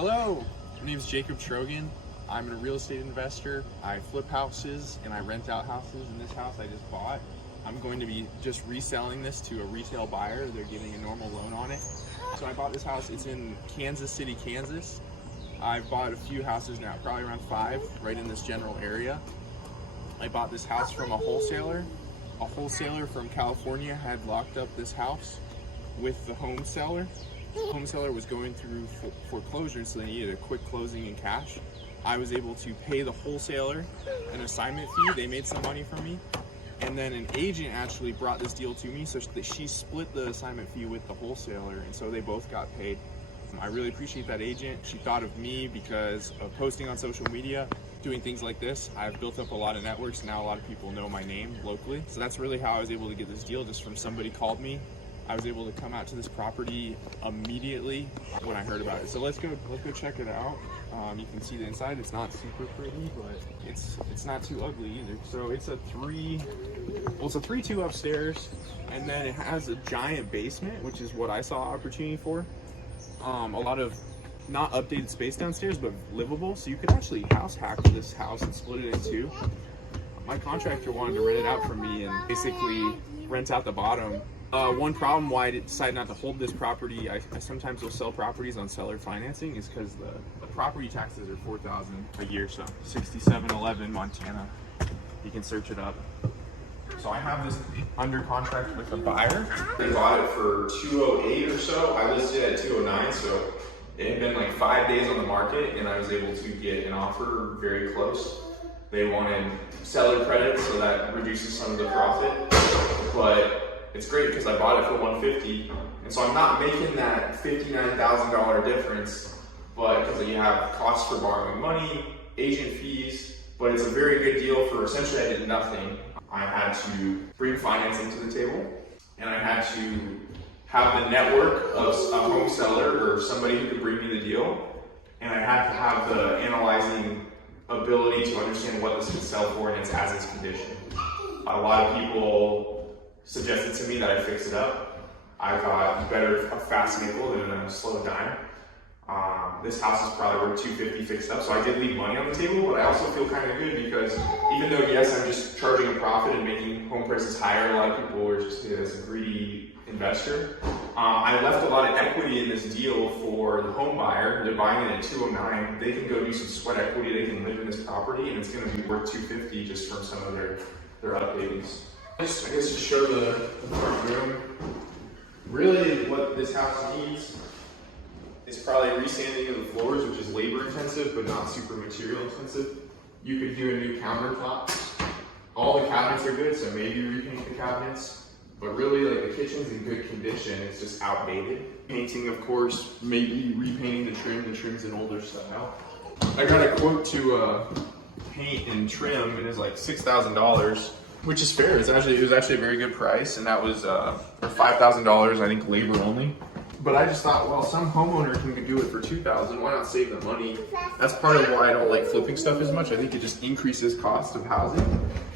Hello, my name is Jacob Trogan. I'm a real estate investor. I flip houses and I rent out houses. In this house I just bought, I'm going to be just reselling this to a retail buyer. They're getting a normal loan on it. So I bought this house. It's in Kansas City, Kansas. I've bought a few houses now, probably around 5, right in this general area. I bought this house from a wholesaler. A wholesaler from California had locked up this house with the home seller. The home seller was going through foreclosure, so they needed a quick closing in cash. I was able to pay the wholesaler an assignment fee. They made some money from me. And then an agent actually brought this deal to me, so that she split the assignment fee with the wholesaler, and so they both got paid. I really appreciate that agent. She thought of me because of posting on social media, doing things like this. I've built up a lot of networks, and now a lot of people know my name locally. So that's really how I was able to get this deal, just from somebody called me. I was able to come out to this property immediately when I heard about it. So let's go check it out. You can see the inside. It's not super pretty, but it's not too ugly either. So it's a 3-2 upstairs, and then it has a giant basement, which is what I saw opportunity for. A lot of not updated space downstairs, but livable. So you could actually house hack this house and split it in 2. My contractor wanted to rent it out from me and basically rent out the bottom. One problem why I decided not to hold this property, I sometimes will sell properties on seller financing, is because the property taxes are $4,000 a year. So 6711 Montana, you can search it up. So I have this under contract with a buyer. They bought it for $208 or so. I listed it at $209, so it had been like 5 days on the market, and I was able to get an offer very close. They wanted seller credit, so that reduces some of the profit, but it's great because I bought it for $150, and so I'm not making that $59,000 difference, but because you have costs for borrowing money, agent fees, but it's a very good deal for essentially I did nothing. I had to bring financing to the table, and I had to have the network of a home seller or somebody who could bring me the deal, and I had to have the analyzing ability to understand what this could sell for in its as-is condition. A lot of people suggested to me that I fix it up. I thought better a fast nickel than a slow dime. This house is probably worth $250 fixed up, so I did leave money on the table, but I also feel kind of good because even though, yes, I'm just charging a profit and making home prices higher, a lot of people were just as a greedy investor. I left a lot of equity in this deal for the home buyer. They're buying it at $209. They can go do some sweat equity. They can live in this property, and it's going to be worth $250 just from some of their updatings. I guess to show the front room, really what this house needs is probably resanding of the floors, which is labor intensive but not super material intensive. You could do a new countertop. All the cabinets are good, so maybe repaint the cabinets, but really like the kitchen's in good condition, it's just outdated. Painting, of course, maybe repainting the trim's an older style. I got a quote to paint and trim, and it's like $6,000. Which is fair. It was actually a very good price, and that was for $5,000, I think, labor only. But I just thought, well, some homeowner can do it for $2,000. Why not save the money? That's part of why I don't like flipping stuff as much. I think it just increases cost of housing.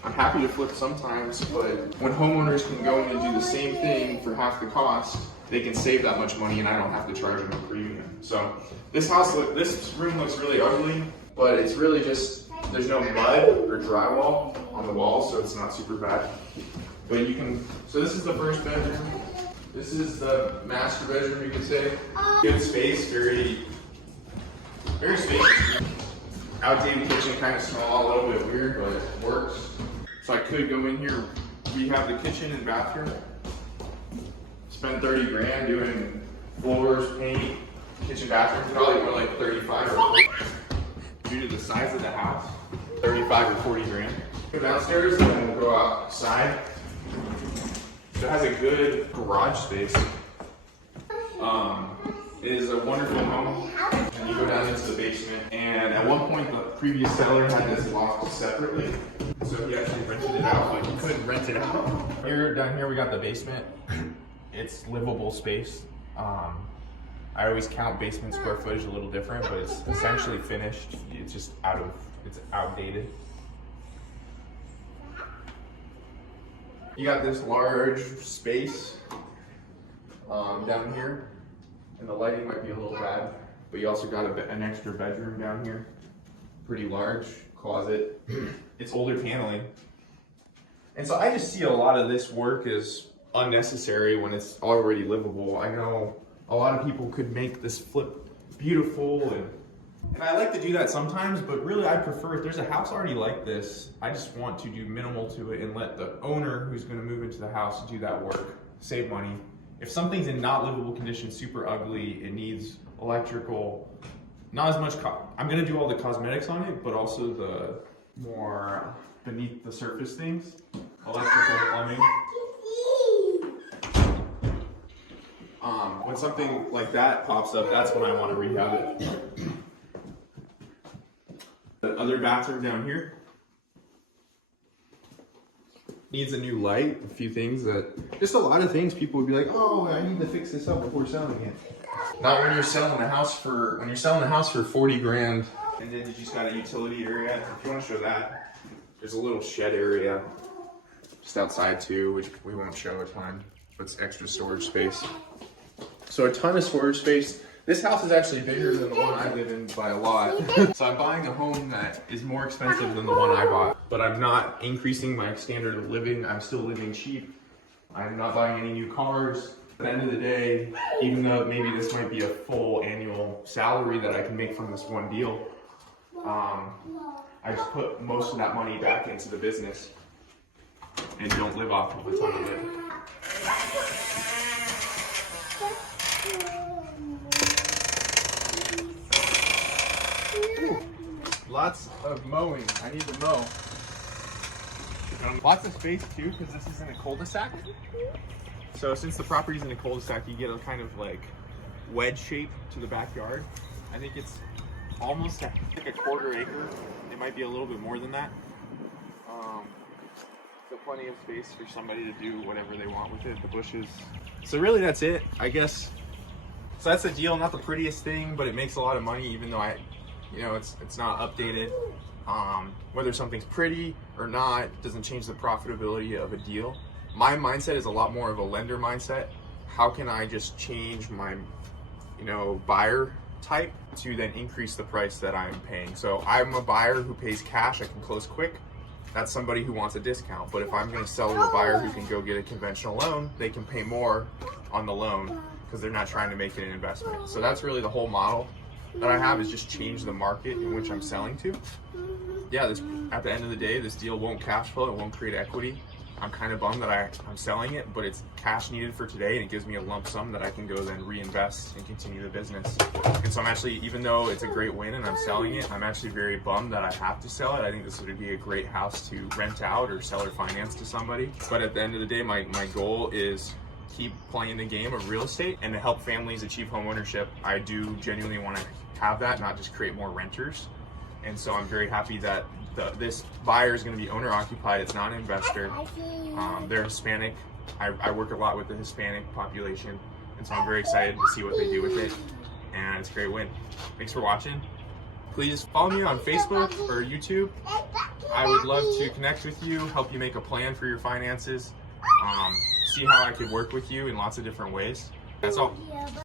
I'm happy to flip sometimes, but when homeowners can go in and do the same thing for half the cost, they can save that much money, and I don't have to charge them a premium. So this room looks really ugly, but it's really just, there's no mud or drywall on the walls, so it's not super bad. But you can, so this is the first bedroom. This is the master bedroom, you could say. Good space, very spacious. Outdated kitchen, kind of small, a little bit weird, but it works. So I could go in here. We have the kitchen and bathroom. Spend 30 grand doing floors, paint, kitchen, bathroom. Probably more like 35 or 40. Due to the size of the house, 35 or 40 grand. Go downstairs and then we'll go outside. So it has a good garage space. It is a wonderful home. And you go down into the basement. And at one point, the previous seller had this loft separately. So he actually rented it out, but he couldn't rent it out. Down here we got the basement. It's livable space. I always count basement square footage a little different, but it's essentially finished. It's just it's outdated. You got this large space down here, and the lighting might be a little bad. but you also got an extra bedroom down here. Pretty large closet. It's older paneling. And so I just see a lot of this work as unnecessary when it's already livable. I know a lot of people could make this flip beautiful, and I like to do that sometimes, but really I prefer, if there's a house already like this, I just want to do minimal to it and let the owner who's gonna move into the house do that work, save money. If something's in not livable condition, super ugly, it needs electrical, not as much, I'm gonna do all the cosmetics on it, but also the more beneath the surface things, electrical, plumbing. When something like that pops up, that's when I want to rehab it. The other bathroom down here needs a new light, a few things that, just a lot of things people would be like, oh, I need to fix this up before selling it. Not when you're selling the house for 40 grand. And then you just got a utility area. If you want to show that, there's a little shed area just outside too, which we won't show a ton, but it's extra storage space. So a ton of storage space. This house is actually bigger than the one I live in by a lot. So I'm buying a home that is more expensive than the one I bought, but I'm not increasing my standard of living. I'm still living cheap. I'm not buying any new cars. At the end of the day, even though maybe this might be a full annual salary that I can make from this one deal, I just put most of that money back into the business and don't live off of a ton of it. Ooh, lots of mowing. I need to mow. Lots of space too, because this is in a cul-de-sac. So since the property's in a cul-de-sac, you get a kind of like wedge shape to the backyard. I think it's almost like a quarter acre. It might be a little bit more than that. So plenty of space for somebody to do whatever they want with it, the bushes. So really that's it, I guess. So that's the deal, not the prettiest thing, but it makes a lot of money even though it's not updated. Whether something's pretty or not doesn't change the profitability of a deal. My mindset is a lot more of a lender mindset. How can I just change my, buyer type to then increase the price that I'm paying? So I'm a buyer who pays cash, I can close quick. That's somebody who wants a discount. But if I'm gonna sell to a buyer who can go get a conventional loan, they can pay more on the loan because they're not trying to make it an investment. So that's really the whole model that I have, is just change the market in which I'm selling to. Yeah, at the end of the day, this deal won't cash flow, it won't create equity. I'm kind of bummed that I'm selling it, but it's cash needed for today, and it gives me a lump sum that I can go then reinvest and continue the business. And so I'm actually, even though it's a great win and I'm selling it, I'm actually very bummed that I have to sell it. I think this would be a great house to rent out or sell or finance to somebody. But at the end of the day, my goal is keep playing the game of real estate and to help families achieve home ownership. I do genuinely want to have that, not just create more renters. And so I'm very happy that this buyer is going to be owner occupied. It's not an investor. They're Hispanic. I work a lot with the Hispanic population, and so I'm very excited to see what they do with it. And it's a great win. Thanks for watching. Please follow me on Facebook or YouTube. I would love to connect with you, help you make a plan for your finances, see how I could work with you in lots of different ways. That's all.